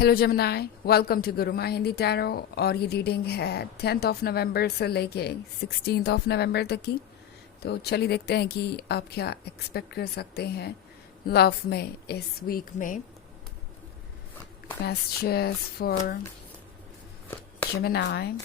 Hello जमनाई, welcome to Gurumaa Hindi tarot. और ये रीडिंग है 10th ऑफ नवंबर से लेके 16th ऑफ नवंबर तक की। तो चलिए देखते हैं कि आप क्या एक्सपेक्ट कर सकते हैं लव में इस वीक में। Messages for Gemini.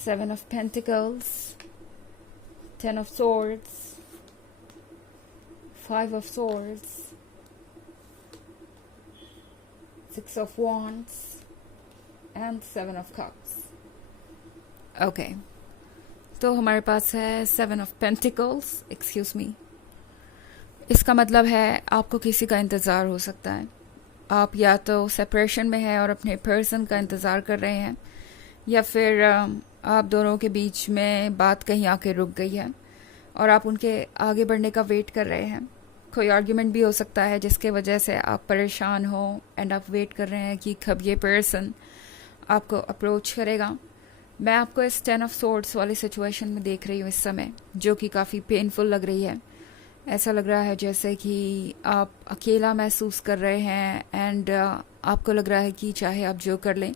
Seven of Pentacles, Ten of Swords, Five of Swords, Six of Wands, and Seven of Cups. Okay, तो हमारे पास है Seven of Pentacles, excuse me। इसका मतलब है आपको किसी का इंतज़ार हो सकता है। आप या तो सेपरेशन में हैं और अपने पर्सन का इंतज़ार कर रहे हैं, या फिर आप दोनों के बीच में बात कहीं आके रुक गई है और आप उनके आगे बढ़ने का वेट कर रहे हैं। कोई आर्ग्यूमेंट भी हो सकता है जिसके वजह से आप परेशान हो एंड आप वेट कर रहे हैं कि कब ये पर्सन आपको अप्रोच करेगा। मैं आपको इस 10 ऑफ सोर्ड्स वाली सिचुएशन में देख रही हूँ इस समय, जो कि काफ़ी पेनफुल लग रही है। ऐसा लग रहा है जैसे कि आप अकेला महसूस कर रहे हैं एंड आपको लग रहा है कि चाहे आप जो कर लें,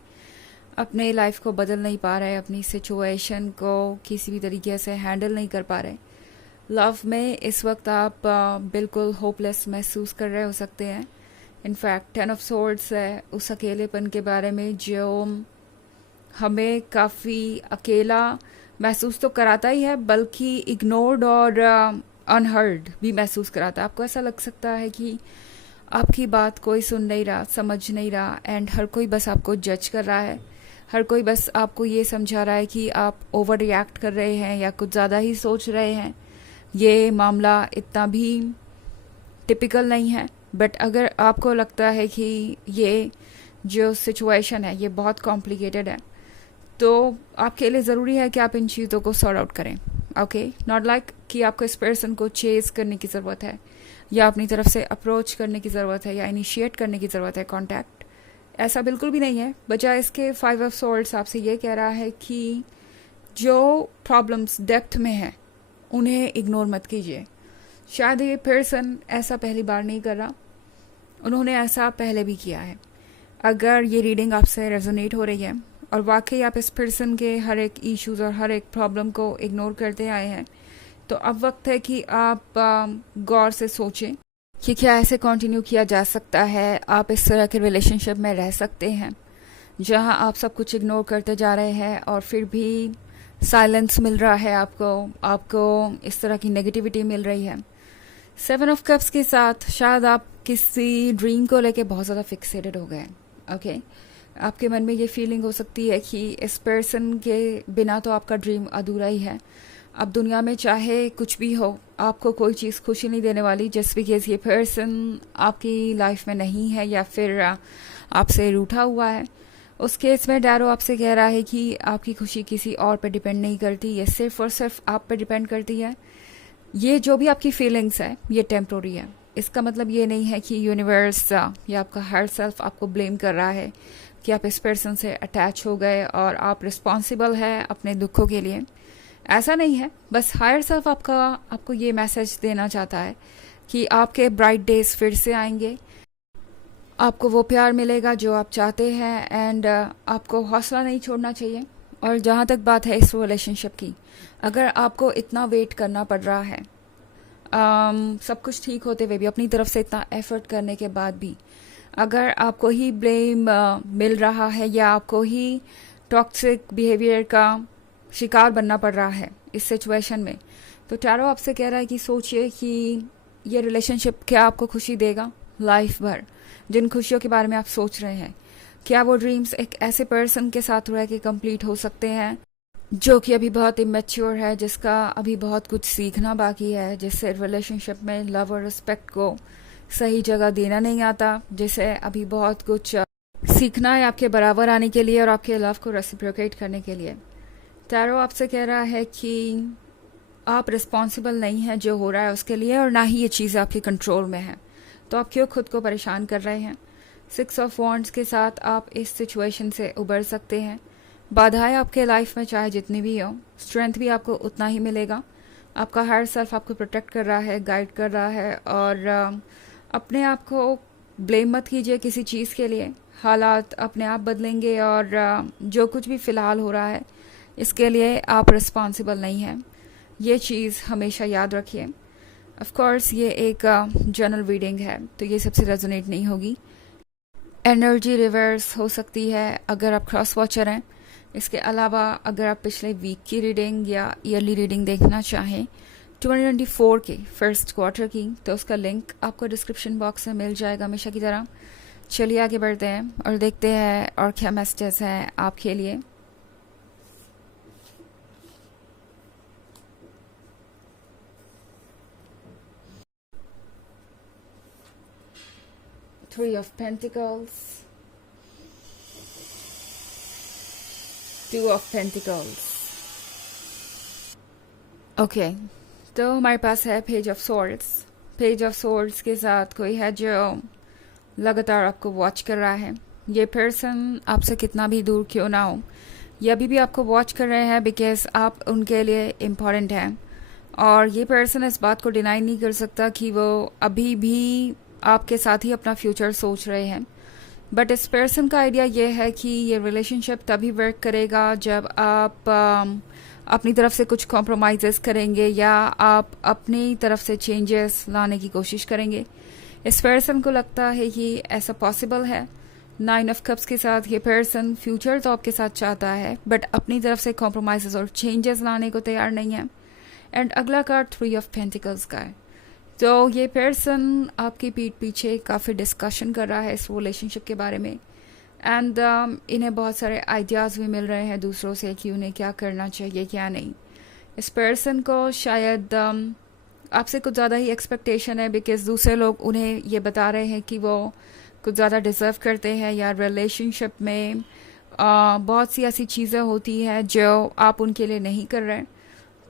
अपने लाइफ को बदल नहीं पा रहे, अपनी सिचुएशन को किसी भी तरीके से हैंडल नहीं कर पा रहे। लव में इस वक्त आप बिल्कुल होपलेस महसूस कर रहे हो सकते हैं। इनफैक्ट 10 ऑफ सोर्ड्स है उस अकेलेपन के बारे में जो हमें काफ़ी अकेला महसूस तो कराता ही है, बल्कि इग्नोर्ड और अनहर्ड भी महसूस कराता है। आपको ऐसा लग सकता है कि आपकी बात कोई सुन नहीं रहा, समझ नहीं रहा, एंड हर कोई बस आपको जज कर रहा है। हर कोई बस आपको ये समझा रहा है कि आप ओवर रिएक्ट कर रहे हैं या कुछ ज़्यादा ही सोच रहे हैं। ये मामला इतना भी टिपिकल नहीं है, बट अगर आपको लगता है कि ये जो सिचुएशन है ये बहुत कॉम्प्लिकेटेड है, तो आपके लिए ज़रूरी है कि आप इन चीज़ों को सॉर्ट आउट करें। ओके, नॉट लाइक कि आपको इस पर्सन को चेज करने की ज़रूरत है या अपनी तरफ से अप्रोच करने की ज़रूरत है या इनिशिएट करने की ज़रूरत है कॉन्टैक्ट। ऐसा बिल्कुल भी नहीं है। बजाय इसके 5 ऑफ सोर्ड्स आपसे ये कह रहा है कि जो प्रॉब्लम्स डेप्थ में हैं उन्हें इग्नोर मत कीजिए। शायद ये पर्सन ऐसा पहली बार नहीं कर रहा, उन्होंने ऐसा पहले भी किया है। अगर ये रीडिंग आपसे रेजोनेट हो रही है और वाकई आप इस पर्सन के हर एक इश्यूज और हर एक प्रॉब्लम को इग्नोर करते आए हैं, तो अब वक्त है कि आप गौर से सोचें कि क्या ऐसे कंटिन्यू किया जा सकता है। आप इस तरह के रिलेशनशिप में रह सकते हैं जहां आप सब कुछ इग्नोर करते जा रहे हैं और फिर भी साइलेंस मिल रहा है आपको इस तरह की नेगेटिविटी मिल रही है। 7 ऑफ कप्स के साथ शायद आप किसी ड्रीम को लेके बहुत ज़्यादा फिक्सेटेड हो गए। ओके, आपके मन में ये फीलिंग हो सकती है कि इस पर्सन के बिना तो आपका ड्रीम अधूरा ही है। अब दुनिया में चाहे कुछ भी हो, आपको कोई चीज़ खुशी नहीं देने वाली जस्ट बिकॉज ये पर्सन आपकी लाइफ में नहीं है या फिर आपसे रूठा हुआ है। उस केस में डैरो आपसे कह रहा है कि आपकी खुशी किसी और पे डिपेंड नहीं करती, ये सिर्फ और सिर्फ आप पे डिपेंड करती है। ये जो भी आपकी फीलिंग्स है ये टेम्प्रोरी है। इसका मतलब ये नहीं है कि यूनिवर्स या आपका हायर सेल्फ आपको ब्लेम कर रहा है कि आप इस पर्सन से अटैच हो गए और आप रिस्पॉन्सिबल है अपने दुखों के लिए। ऐसा नहीं है, बस हायर सेल्फ आपको ये मैसेज देना चाहता है कि आपके ब्राइट डेज फिर से आएंगे, आपको वो प्यार मिलेगा जो आप चाहते हैं, एंड आपको हौसला नहीं छोड़ना चाहिए। और जहाँ तक बात है इस रिलेशनशिप की, अगर आपको इतना वेट करना पड़ रहा है, सब कुछ ठीक होते हुए भी, अपनी तरफ से इतना एफर्ट करने के बाद भी, अगर आपको ही ब्लेम मिल रहा है या आपको ही टॉक्सिक बिहेवियर का शिकार बनना पड़ रहा है इस सिचुएशन में, तो टैरो आपसे कह रहा है कि सोचिए कि ये रिलेशनशिप क्या आपको खुशी देगा लाइफ भर। जिन खुशियों के बारे में आप सोच रहे हैं, क्या वो ड्रीम्स एक ऐसे पर्सन के साथ रह के कंप्लीट हो सकते हैं जो कि अभी बहुत इमेच्योर है, जिसका अभी बहुत कुछ सीखना बाकी है, जिससे रिलेशनशिप में लव और रिस्पेक्ट को सही जगह देना नहीं आता, जिसे अभी बहुत कुछ सीखना है आपके बराबर आने के लिए और आपके लव को रेसिप्रोकेट करने के लिए। टैरो आपसे कह रहा है कि आप रिस्पॉन्सिबल नहीं हैं जो हो रहा है उसके लिए, और ना ही ये चीज़ आपके कंट्रोल में है, तो आप क्यों खुद को परेशान कर रहे हैं। 6 ऑफ वॉन्ड्स के साथ आप इस सिचुएशन से उबर सकते हैं। बाधाएं आपके लाइफ में चाहे जितनी भी हो, स्ट्रेंथ भी आपको उतना ही मिलेगा। आपका हायर सेल्फ आपको प्रोटेक्ट कर रहा है, गाइड कर रहा है। और अपने आप को ब्लेम मत कीजिए किसी चीज़ के लिए। हालात अपने आप बदलेंगे और जो कुछ भी फ़िलहाल हो रहा है इसके लिए आप रिस्पॉन्सिबल नहीं हैं। ये चीज़ हमेशा याद रखिए। ऑफ कोर्स ये एक जनरल रीडिंग है तो ये सबसे रेजोनेट नहीं होगी। एनर्जी रिवर्स हो सकती है अगर आप क्रॉस वॉचर हैं। इसके अलावा अगर आप पिछले वीक की रीडिंग या ईयरली रीडिंग देखना चाहें 2024 के फर्स्ट क्वार्टर की, तो उसका लिंक आपको डिस्क्रिप्शन बॉक्स में मिल जाएगा हमेशा की तरह। चलिए आगे बढ़ते हैं और देखते हैं और क्या मैसेजेस हैं आपके लिए। Three of Pentacles, Two of Pentacles. Okay तो हमारे पास है page of swords. Page of swords के साथ कोई है जो लगातार आपको वॉच कर रहा है। ये पर्सन आपसे कितना भी दूर क्यों ना हो, ये अभी भी आपको वॉच कर रहे हैं बिकॉज आप उनके लिए इम्पॉर्टेंट हैं। और ये पर्सन इस बात को डिनाई नहीं कर सकता कि वो अभी भी आपके साथ ही अपना फ्यूचर सोच रहे हैं। बट इस पर्सन का आइडिया ये है कि ये रिलेशनशिप तभी वर्क करेगा जब आप अपनी तरफ से कुछ कॉम्प्रोमाइज़ेस करेंगे या आप अपनी तरफ से चेंजेस लाने की कोशिश करेंगे। इस पर्सन को लगता है कि ऐसा पॉसिबल है। 9 ऑफ कप्स के साथ ये पर्सन फ्यूचर तो आपके साथ चाहता है बट अपनी तरफ से कॉम्प्रोमाइज़ेस और चेंजेस लाने को तैयार नहीं है। एंड अगला कार्ड 3 ऑफ पेंटिकल्स का है। तो ये पर्सन आपकी पीठ पीछे काफ़ी डिस्कशन कर रहा है इस रिलेशनशिप के बारे में। एंड इन्हें बहुत सारे आइडियाज़ भी मिल रहे हैं दूसरों से कि उन्हें क्या करना चाहिए क्या नहीं। इस पर्सन को शायद आपसे कुछ ज़्यादा ही एक्सपेक्टेशन है बिकॉज दूसरे लोग उन्हें ये बता रहे हैं कि वो कुछ ज़्यादा डिज़र्व करते हैं या रिलेशनशिप में बहुत सी ऐसी चीज़ें होती हैं जो आप उनके लिए नहीं कर रहे हैं।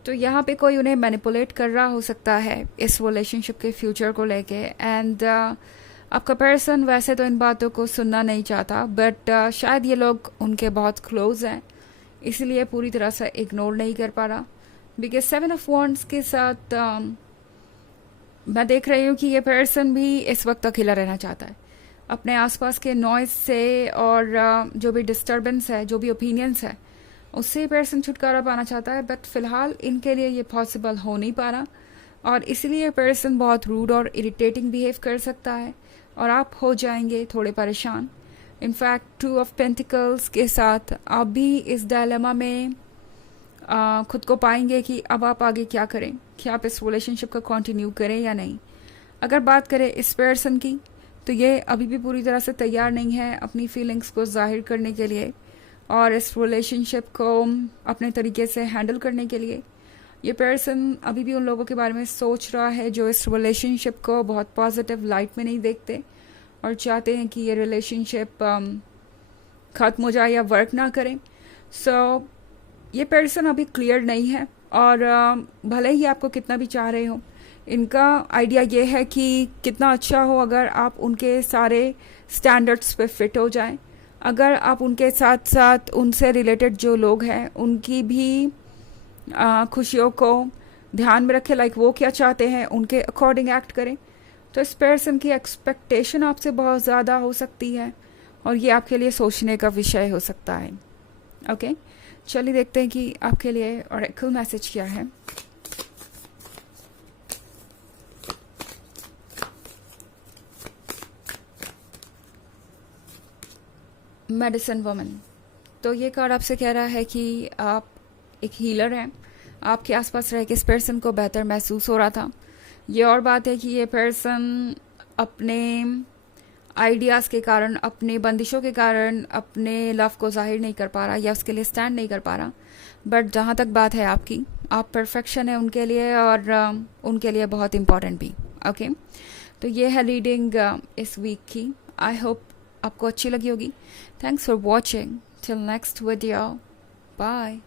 तो यहाँ पे कोई उन्हें मैनिपुलेट कर रहा हो सकता है इस रिलेशनशिप के फ्यूचर को लेके। एंड आपका पर्सन वैसे तो इन बातों को सुनना नहीं चाहता बट शायद ये लोग उनके बहुत क्लोज हैं इसलिए पूरी तरह से इग्नोर नहीं कर पा रहा। बिकॉज 7 ऑफ वॉन्ड्स के साथ मैं देख रही हूँ कि ये पर्सन भी इस वक्त अकेला रहना चाहता है। अपने आसपास के नॉइज से और जो भी डिस्टर्बेंस है, जो भी ओपिनियंस है, उससे पर्सन छुटकारा पाना चाहता है। बट फिलहाल इनके लिए ये पॉसिबल हो नहीं पा रहा और इसलिए पर्सन बहुत रूड और इरिटेटिंग बिहेव कर सकता है और आप हो जाएंगे थोड़े परेशान। इनफैक्ट 2 ऑफ पेंटिकल्स के साथ आप भी इस डायलेमा में खुद को पाएंगे कि अब आप आगे क्या करें, कि आप इस रिलेशनशिप को कंटिन्यू करें या नहीं। अगर बात करें इस पर्सन की तो ये अभी भी पूरी तरह से तैयार नहीं है अपनी फीलिंग्स को जाहिर करने के लिए और इस रिलेशनशिप को अपने तरीके से हैंडल करने के लिए। ये पर्सन अभी भी उन लोगों के बारे में सोच रहा है जो इस रिलेशनशिप को बहुत पॉजिटिव लाइट में नहीं देखते और चाहते हैं कि ये रिलेशनशिप ख़त्म हो जाए या वर्क ना करें। सो ये पर्सन अभी क्लियर नहीं है और भले ही आपको कितना भी चाह रहे हो, इनका आइडिया ये है कि कितना अच्छा हो अगर आप उनके सारे स्टैंडर्ड्स पे फिट हो जाएं। अगर आप उनके साथ साथ उनसे रिलेटेड जो लोग हैं उनकी भी खुशियों को ध्यान में रखें, लाइक वो क्या चाहते हैं उनके अकॉर्डिंग एक्ट करें। तो इस पर्सन की एक्सपेक्टेशन आपसे बहुत ज़्यादा हो सकती है और ये आपके लिए सोचने का विषय हो सकता है। ओके चलिए देखते हैं कि आपके लिए ऑरेकल मैसेज क्या है। Medicine woman. तो ये कार्ड आपसे कह रहा है कि आप एक हीलर हैं। आपके आसपास रह के इस पर्सन को बेहतर महसूस हो रहा था। ये और बात है कि ये पर्सन अपने आइडियाज़ के कारण, अपने बंदिशों के कारण अपने लव को जाहिर नहीं कर पा रहा या उसके लिए स्टैंड नहीं कर पा रहा। बट जहाँ तक बात है आपकी, आप परफेक्शन है उनके लिए और उनके लिए बहुत इम्पॉर्टेंट भी। ओके तो ये है रीडिंग इस वीक की। आई होप आपको अच्छी लगी होगी। Thanks for watching. Till next video, bye.